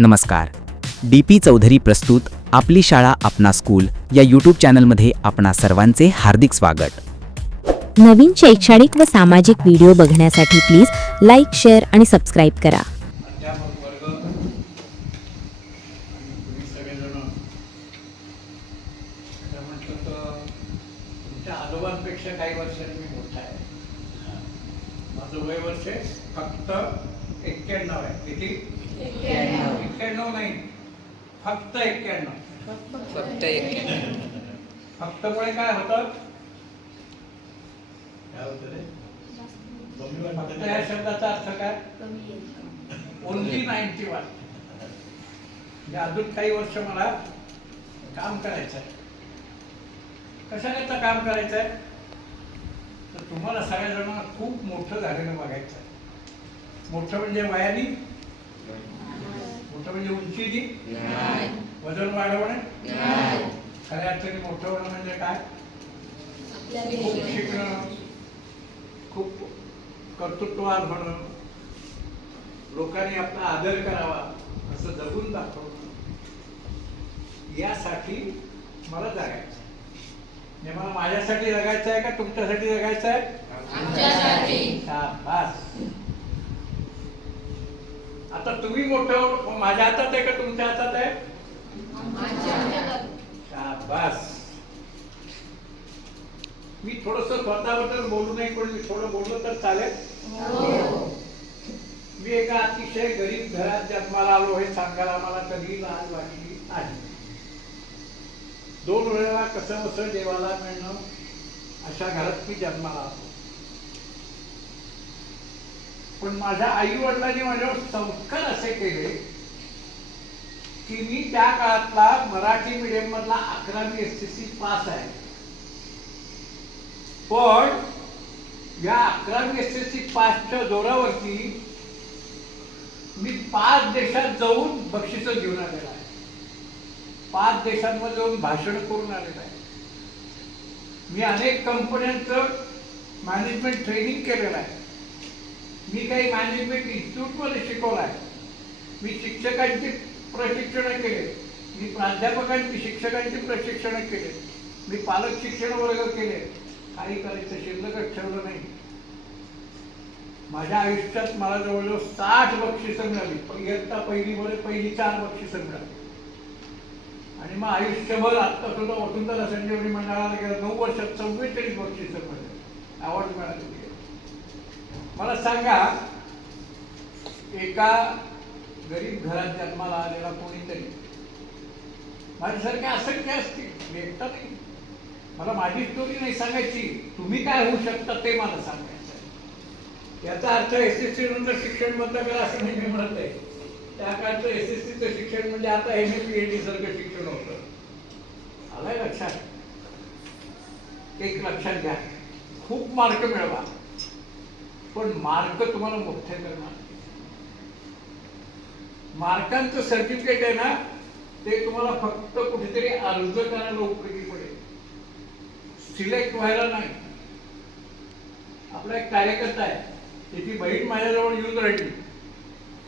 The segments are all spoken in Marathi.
नमस्कार. डी पी चौधरी प्रस्तुत आपली शाळा आपणा स्कूल या यूट्यूब चॅनलमध्ये आपणा सर्वांचे हार्दिक स्वागत. नवीन शैक्षणिक व सामाजिक व्हिडिओ बघण्यासाठी प्लीज लाईक शेअर आणि सबस्क्राईब करा. आजोबांपेक्षा काही वर्षांनी मी मोठा आहे. माझं वय वर्ष फक्त एक्क्याण्णव आहे. किती? एक्क्याण्णव नाही. फक्त एक्क्याण्णव. फक्त एक फक्त मुळे काय होतं फक्त या शब्दाचा अर्थ काय? Only ninety one. म्हणजे अजून काही वर्ष मला काम करायचं आहे कशाकरता काम करायचं आहे तर तुम्हाला सगळ्या जणांना खूप मोठं झालेलं बघायचं आहे मोठं म्हणजे वयानी मोठं म्हणजे उंचीनी वजन वाढवणे? खऱ्या अर्थाने मोठं होणं म्हणजे काय? खूप शिकणं. खूप कर्तृत्ववान होणं लोकांनी आपला आदर करावा असं जगून दाखवणं. यासाठी मला जगायचं म्हणजे मला माझ्यासाठी जगायचं आहे का तुमच्यासाठी जगायचं आहे आता तुम्ही मोठं माझ्या हातात आहे का तुमच्या हातात आहे? शाबास. मी थोडस स्वतःबद्दल बोलू नाही पण मी थोडं बोललो तर चालेल. मी एका अतिशय गरीब घरात जन्माला आलो हे सांगायला मला कधी लाज वाटली नाही. दोन वेळेला कसं कसं देवाला मिळणं अशा घरात मी जन्माला आलो. पण माझ्या आई वडिलांनी माझ्यावर संस्कार असे केले की मी त्या काळातला मराठी मीडियम मधला अकरावी एस सी पास आहे. पण या अकरावी एस टी सी पासच्या जोरावरती मी पाच देशात जाऊन बक्षिस घेऊन आलेला आहे. पाच देशांमध्ये जाऊन भाषण करून आलेला आहे. मी अनेक कंपन्यांचं मॅनेजमेंट ट्रेनिंग केलेलं आहे. मी काही मॅनेजमेंट इन्स्टिट्यूटमध्ये शिकवलं आहे मी शिक्षकांची प्रशिक्षण केले. मी प्राध्यापकांची शिक्षकांची प्रशिक्षण केले. मी पालक शिक्षण वर्ग केले. काही करायचं शिल्लकच ठेवलं नाही. माझ्या आयुष्यात मला जवळजवळ साठ बक्षिसं मिळाली. इयत्ता पहिलीमध्ये पहिली चार बक्षिसं मिळाली. आणि मग आयुष्यभर आत्ता सुद्धा वसुंधरा संजीवनी मंडळाला गेलं. नऊ वर्षात चव्वेचाळीस बक्षिसं मिळाली. अवॉर्ड मिळाले. मला सांगा एका गरीब घरात जन्माला आलेला कोणीतरी माझ्यासारखे असंख्य असतील मी एकटा नाही. मला माझी स्टोरी नाही सांगायची. तुम्ही काय होऊ शकता ते मला सांगायचं याचा अर्थ एस एस सी नंतर शिक्षण बंद करा असं नाही मी म्हणत आहे. त्या काळचं एस एस सीचं शिक्षण म्हणजे आता M A P H D सारखं शिक्षण होतं. आलंय लक्षात? एक लक्षात घ्या. खूप मार्क मिळवा. पण मार्क तुम्हाला मोठे करणार. मार्कांचं सर्टिफिकेट आहे ना ते तुम्हाला फक्त कुठेतरी अर्ज करायला उपयोगी पडेल. सिलेक्ट व्हायला नाही. आपला एक कार्यकर्ता आहे त्याची बहीण माझ्याजवळ येऊन राहिली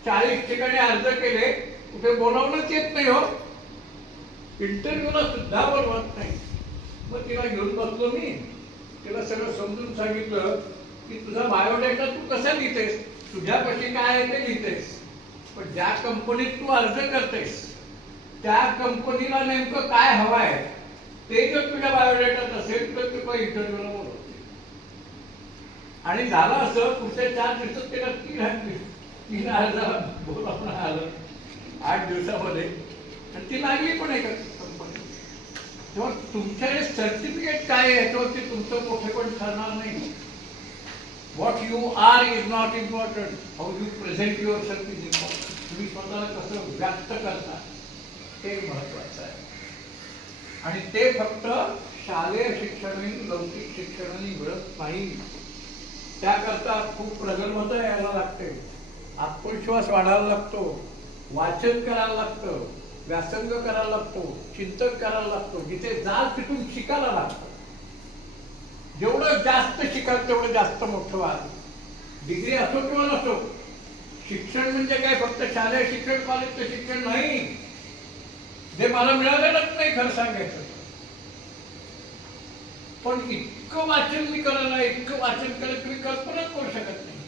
चाळीस ठिकाणी अर्ज केले कुठे बोलावणंच येत नाही हो. इंटरव्ह्यूला सुद्धा बोलवत नाही. मग तिला घेऊन बसलो मी. तिला सगळं समजून सांगितलं. की तुझा बायोडेटा तू कसा लिहितेस? तुझ्यापाशी काय आहे ते लिहितेस. पण ज्या कंपनीत तू अर्ज करतेस त्या कंपनीला नेमकं काय हवं आहे ते जर तुझ्या बायोडेटात असेल तर तुला इंटरव्ह्यूला बोलवते आणि झालं असं पुढच्या चार दिवसात त्याला तीन तीन अर्जाला बोलावणं आलं. आठ दिवसामध्ये. आणि ती लागली पण आहे का कंपनी तेव्हा तुमच्या सर्टिफिकेट काय आहे? याच्यावरती तुमचं मोठेपण ठरणार नाही. What you are is not important how you present yourself is important तुम्ही स्वतःला कसं व्यक्त करता ते महत्वाचं आहे. आणि ते फक्त शालेय शिक्षणाने लौकिक शिक्षणाने मिळत नाही. त्याकरता खूप प्रगल्भता यायला लागते. आत्मविश्वास वाढायला लागतो. वाचन करायला लागतं. व्यासंग करायला लागतो. चिंतन करायला लागतो. जिथे जाल तिथून शिकायला लागतं. शिकाल तेवढं जास्त मोठं व्हाल डिग्री असो किंवा नसो शिक्षण म्हणजे काय? फक्त शालेय शिक्षण कॉलेजचं शिक्षण नाही. जे मला मिळालेलंच नाही खरं सांगायचं पण इतकं वाचन मी करायला इतकं वाचन केलं तुम्ही कल्पनाच करू शकत नाही.